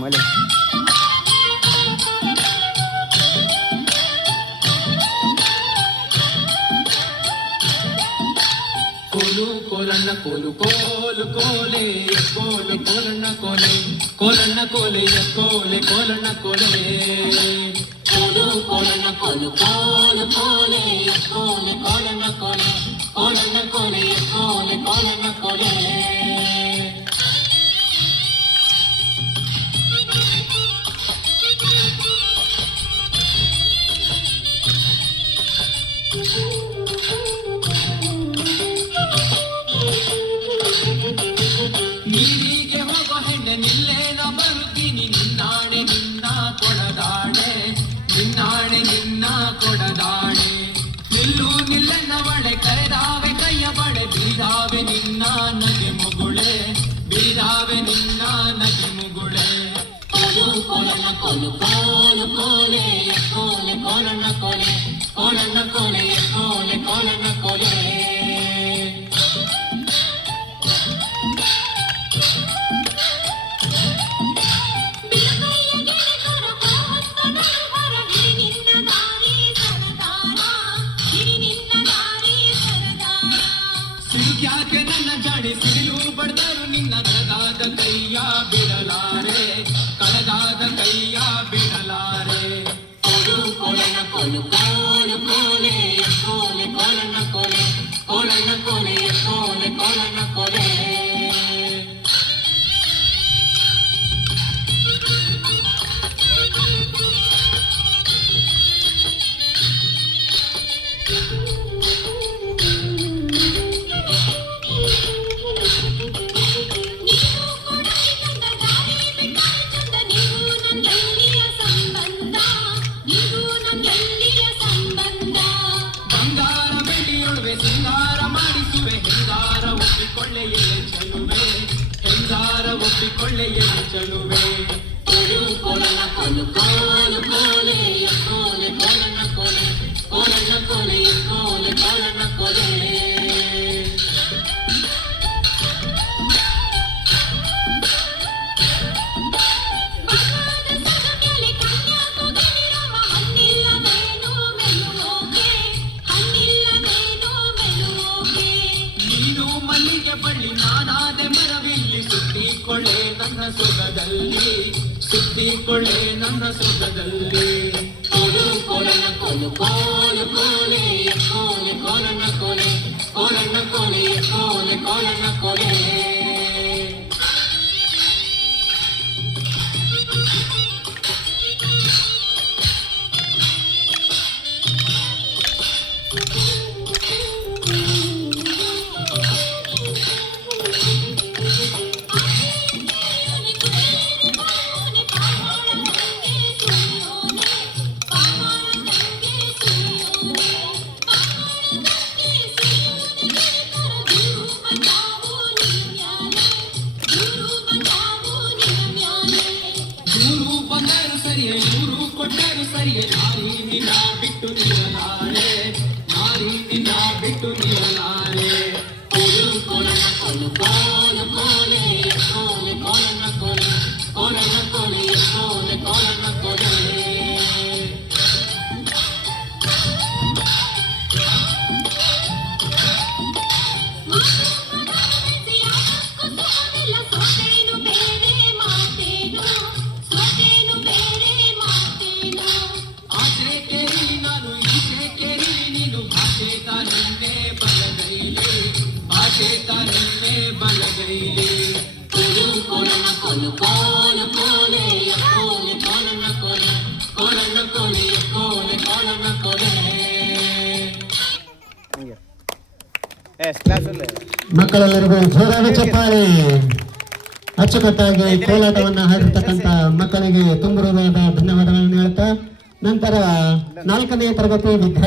ಮಲೆ ಕೋಲು ಕೋಲಣ್ಣ ಕೋಲು ಕೋಲು ಕೋಲೆ ಕೋಲು ಕೋಲಣ್ಣ ಕೋಲೆ ಕೋಲಣ್ಣ ಕೋಲೆ ಕೋಲೆ ಕೋಲಣ್ಣ ಕೋಲೆ ಕೋಲು ಕೋಲಣ್ಣ ಕೋಲು ಕೋಲು ಕೋಲೆ ಕೋಲೆ ಕೋಲಣ್ಣ ಕೋಲೆ ಕೋಲಣ್ಣ ಕೋಲೆ ಕೋಲೆ ಕೋಲಣ್ಣ ಕೋಲೆ ನೀರಿಗೆ ಹೋಗೋ ಹೆಣ್ಣೆ ನಿಲ್ಲೇನ ಬರುತ್ತೀನಿ ನಿನ್ನಾಣೆ ನಿನ್ನ ಕೊಡದಾಣೆ ನಿನ್ನಾಣೆ ನಿನ್ನ ಕೊಡದಾಣೆ ನಿಲ್ಲು ನಿಲ್ಲೆನ್ನವಳೆ ಕರೆದಾವೆ ಕೈಯ ಬಡೆ ಬೀದಾವೆ ನಿನ್ನ ನಗೆ ಮುಗುಳೆ ಬೀದಾವೆ ನಿನ್ನ ನಗೆ ಮುಗುಳೆ ಕೋಲು ಕೋಲಣ್ಣ ಕೋಲು ಕೋಲು ಕೋಲೆ ಕೋಲೆ ಕೋಲಣ್ಣ ಕೋಲೆ ಕೋಲಣ್ಣ ಕೋಲೆ ಕೋಲೆ ಕೋಲಣ್ಣ ಕೋಲೆ ಯಾಕೆ ನನ್ನ ಜಾಡಿ ಸಿಡಿಲು ಬಡ್ದರು ನಿನ್ನ ಕಳಗಾದ ಕೈಯ ಬಿಡಲಾರೆ ಕಳಗಾದ ಕೈಯ ಬಿಡಲಾರೆ ಕೋಲು ಕೋಲಣ್ಣ ಕೋಲು ಕೋಲು ಕೋಲೆ ಕೋಲೆ ಕೋಲಣ್ಣ ಕೋಲೆ ಕೋಲಣ್ಣ ಕೋಲೆ ಕೋಲೆ ಕೋಲಣ್ಣ ಕೋಲೆ ಸಿಂಗಾರ ಮಾಡಿಸುವೆ ಹೆಂಗಾರ ಒಪ್ಪಿಕೊಳ್ಳೆ ಎಲೆ ಚಲುವೆ ಹೆಂಗಾರ ಒಪ್ಪಿಕೊಳ್ಳೆ ಎಲೆ ಚಲುವೆ ಕೋಲು ಕೋಲಣ್ಣ ಕೋಲು ಕೋಲು ಕೋಲೆ ಕೋಲೆ ಕೋಲಣ್ಣ ಕೋಲೆ ಕೋಲಣ್ಣ ಕೋಲೆ ಕೋಲೆ ಕೋಲಣ್ಣ ಕೋಲೆ ಮಲ್ಲಿಗೆ ಬಳ್ಳಿ ನಾನಾದೆ ಮರವಿಲ್ಲಿ ಸುತ್ತಿಕೊಳ್ಳೆ ನನ್ನ ಸೊಗದಲ್ಲಿ ಸುತ್ತಿಕೊಳ್ಳೆ ನನ್ನ ಸೊಗದಲ್ಲಿ ಕೋಲು ಕೋಲಣ್ಣ ಕೋಲು ಕೋಲು ಕೋಲೆ ಕೋಲೆ ಕೋಲಣ್ಣ ಕೋಲೆ ಕೋಲಣ್ಣ ಕೋಲೆ ಕೋಲೆ ಕೋಲಣ್ಣ ಕೋಲೆ ಇವರು ಕೊಟ್ಟರು ಸರಿಯೇ ನಾರಿ ನಿನ್ನ ಬಿಟ್ಟು ನಿಲ್ಲಲಾರೆ ನಾರಿ ನಿನ್ನ ಬಿಟ್ಟು ನಿಲ್ಲಲಾರೆ ಕೋಲು ಕೋಲಣ್ಣ ಕೋಲು ಕೋಲು ಕೋಲೆ ಕೋಲೆ ಕೋಲಣ್ಣ ಕೋಲೆ ಕೋಲಣ್ಣ ಕೋಲೆ ಕೋಲೆ ಕೋಲಣ್ಣ ಕೋಲೆ ಕೋಲು ಕೋಲಣ್ಣ ಕೋಲು ಕೋಲು ಕೋಲೆ ಕೋಲೆ ಕೋಲಣ್ಣ ಕೋಲೆ ಕೋಲಣ್ಣ ಕೋಲೆ ಕೋಲೆ ಕೋಲಣ್ಣ ಕೋಲೆ ಮಕ್ಕಳೆಲ್ಲರಿಗೂ ಜೋರಾದ ಚಪ್ಪಾಳೆ. ಅಚ್ಚುಕಟ್ಟಾಗಿ ಕೋಲಾಟವನ್ನು ಹಾಡಿರ್ತಕ್ಕಂಥ ಮಕ್ಕಳಿಗೆ ತುಂಬುವುದಾದ ಧನ್ಯವಾದಗಳನ್ನು ಹೇಳ್ತಾ ನಂತರ 4ನೇ ತರಗತಿ ವಿದ್ಯಾರ್ಥಿ